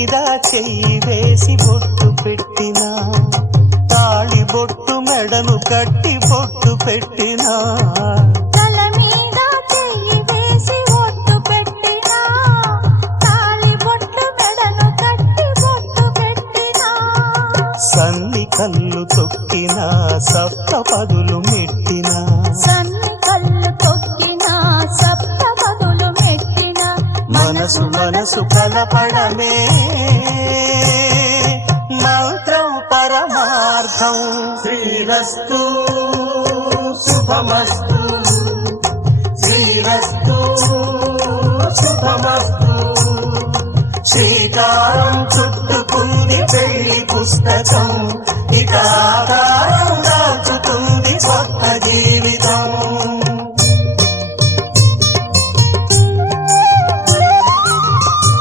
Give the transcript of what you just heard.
మీద చెయ్యి వేసి బొట్టు పెట్టినా, తాళి బొట్టు మెడను కట్టి బొట్టు పెట్టినా, తల మీద చెయ్యి వేసి బొట్టు పెట్టినా, తాళి బొట్టు మెడను కట్టి బొట్టు పెట్టినా, సన్ని కళ్ళు తొక్కినా సప్త పదులు మెట్టినా, సన్ని కళ్ళు తొక్కినా సప్త పదులు మెట్టినా, మనసు మనసు కలపడమే మంత్రం పరమార్థం. శ్రీరస్తు శుభమస్తు, శ్రీరస్తు శుభమస్తు. శ్రీకారం చుట్టుకుంది పెళ్లి పుస్తకం, ఇక ఆకారం దాచుతుంది